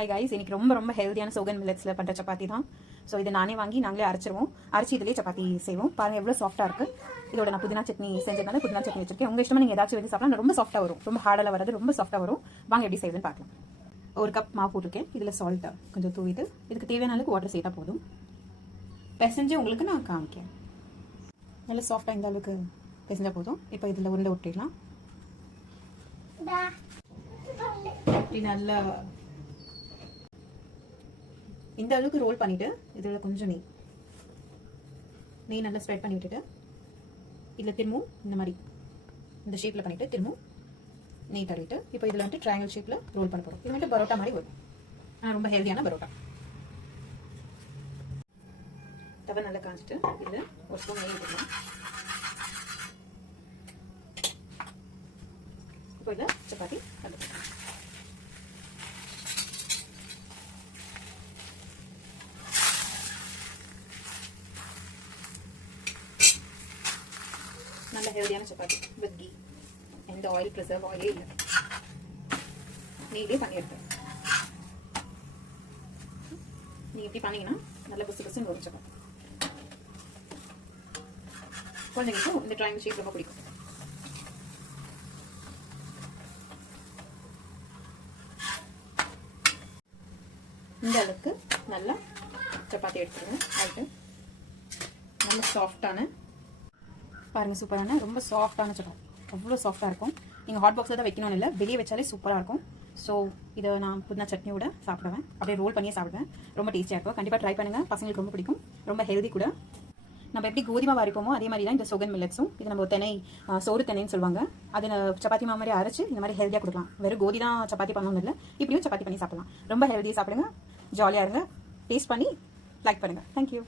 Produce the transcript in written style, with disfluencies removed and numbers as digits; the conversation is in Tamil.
ஹாய் கைஸ், இன்னைக்கு ரொம்ப ஹெல்த்தியான சோகன் மில்லட்ஸில் பண்ணுற சப்பாத்தி தான். ஸோ இதை நானே வாங்கி நாங்களே அரைச்சிருவோம். அரைச்சி இதிலே சப்பாத்தி செய்வோம். பாருங்கள் எவ்வளோ சாஃப்ட்டாக இருக்குது. இதோட நான் புதினா சட்னி செஞ்சதுனால புதினா சட்னி வச்சிருக்கேன். உங்கள் இஷ்டமாக நீங்கள் ஏதாச்சும் வச்சு சாப்பிட்டா ரொம்ப சாஃப்ட்டாக வரும். ரொம்ப ஹார்டெல்லாம் வராது, ரொம்ப சாஃப்ட்டாக வரும். வாங்க எப்படி செய்யுதுன்னு பார்க்கலாம். ஒரு கப் மாவு போட்டிருக்கேன். இதில் சால்ட்டை கொஞ்சம் தூவிட்டு இதுக்கு தேவையான அளவுக்கு வாட்டர் சேர்த்தா போதும். பிசைஞ்சு உங்களுக்கு நான் காமிக்கேன். நல்லா சாஃப்டாக இந்த அளவுக்கு பிசைஞ்சா போதும். இப்போ இதில் உருண்டை விட்டுடலாம். இப்படி நல்லா இந்த அளவுக்கு ரோல் பண்ணிட்டு இதில் கொஞ்சம் நெய் நல்லா ஸ்ப்ரெட் பண்ணி விட்டுட்டு இதில் திரும்பவும் இந்த மாதிரி இந்த ஷேப்பில் பண்ணிவிட்டு திரும்பவும் நெய் தடவிட்டு இப்போ இதில் வந்துட்டு ட்ரையாங்கிள் ஷேப்பில் ரோல் பண்ண போகிறோம். இது வந்துட்டு பரோட்டா மாதிரி வரும். ஆனால் ரொம்ப ஹெல்த்தியான பரோட்டா. தவை நல்லா காஞ்சிட்டு இதில் ஒரு ஸ்பூன் நெய் ஊற்றிக்கலாம். இப்போ இதில் சப்பாத்தி கலந்துக்கலாம். நல்ல ஹெல்தியான சப்பாத்தி வித் கீ. எந்த ஆயில் ப்ரிசர்வ் ஆயிலே இல்லை, நெய்லே பண்ணி எடுத்தேன். நீங்கள் இப்படி பண்ணீங்கன்னா நல்ல புசு புசுன்னு வரும் சப்பாத்தி. குழந்தைங்களுக்கும் இந்த ட்ரையாங்கிள் ஷேப் ரொம்ப பிடிக்கும். இந்த அளவுக்கு நல்லா சப்பாத்தி எடுத்துருங்க. ஆயிட்டு நல்ல சாஃப்டான பாருங்கள், சூப்பரான ரொம்ப சாஃப்டான சப்பாத்தி. அவ்வளோ சாஃப்டாக இருக்கும். நீங்கள் ஹாட் பாக்ஸில் தான் வைக்கணும்னு இல்லை, வெளியே வச்சாலே சூப்பராக இருக்கும். ஸோ இதை நான் புதினா சட்னியோட சாப்பிடுவேன். அப்படியே ரோல் பண்ணியே சாப்பிடுவேன். ரொம்ப டேஸ்டியாக இருக்கும். கண்டிப்பாக ட்ரை பண்ணுங்கள். பசங்களுக்கு ரொம்ப பிடிக்கும். ரொம்ப ஹெல்தி கூட. நம்ம எப்படி கோதுமை வாரிப்போமோ அதே மாதிரி தான் இந்த சோகன் மில்லட்ஸும். இது நம்ம திணை சோறு திணைன்னு சொல்லுவாங்க. அதை சப்பாத்தி மாதிரி அரைச்சி இந்த மாதிரி ஹெல்த்தியாக கொடுக்கலாம். வெறும் கோதி தான் சப்பாத்தி பண்ணணும் இல்லை, இப்படியும் சப்பாத்தி பண்ணி சாப்பிடலாம். ரொம்ப ஹெல்த்தியாக சாப்பிடுங்க, ஜாலியாக இருங்க. டேஸ்ட் பண்ணி லைக் பண்ணுங்கள். தேங்க்யூ.